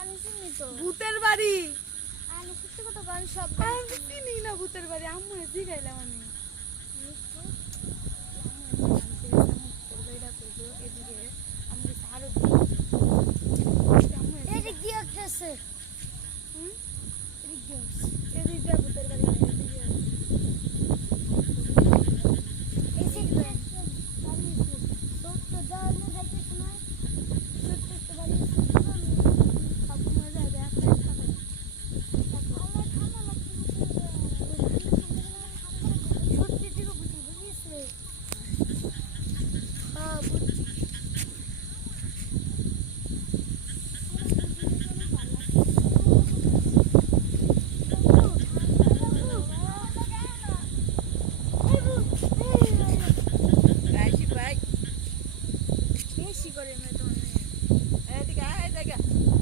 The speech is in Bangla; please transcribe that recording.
আমি চিনি তো ভূতের বাড়ি। আমি সত্যি কথা বল সব আমি চিনি না ভূতের বাড়ি, আম্মু এসে গেলাম আমি। মিষ্টি ভূতের বাড়িটা করবো এদিকে